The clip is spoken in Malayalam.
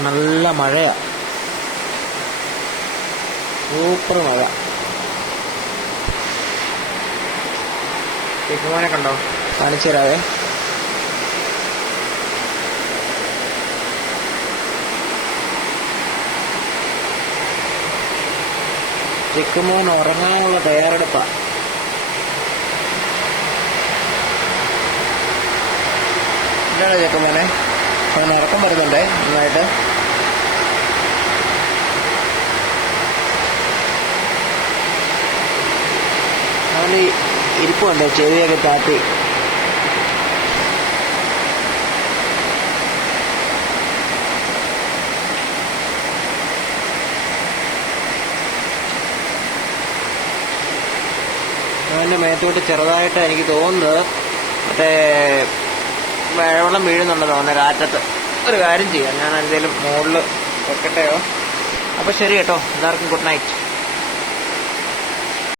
നല്ല മഴയാ, സൂപ്പർ മഴ. ചിക്കുമോനെ കണ്ടോ? കാണിച്ചു തരാവേ. ചിക്കുമോൻ ഉറങ്ങാനുള്ള തയ്യാറെടുപ്പാ. എന്താണ് ചിക്കുമോനെ? അവൻ ഉറക്കം വരുന്നുണ്ടേ നന്നായിട്ട്. അവന് ഇരിപ്പുണ്ട്, ചെവിയൊക്കെ താത്തി. അവൻ്റെ മേത്തോട്ട് ചെറുതായിട്ട് എനിക്ക് തോന്നുന്നത് മറ്റേ മഴവെള്ളം വീഴുന്നുണ്ടെന്ന് തോന്നുന്നത് കാറ്റത്ത്. ഒരു കാര്യം ചെയ്യാം, ഞാൻ എന്തെങ്കിലും മുകളിൽ വെക്കട്ടെയോ? അപ്പോൾ ശരി കേട്ടോ, എല്ലാവർക്കും ഗുഡ് നൈറ്റ്.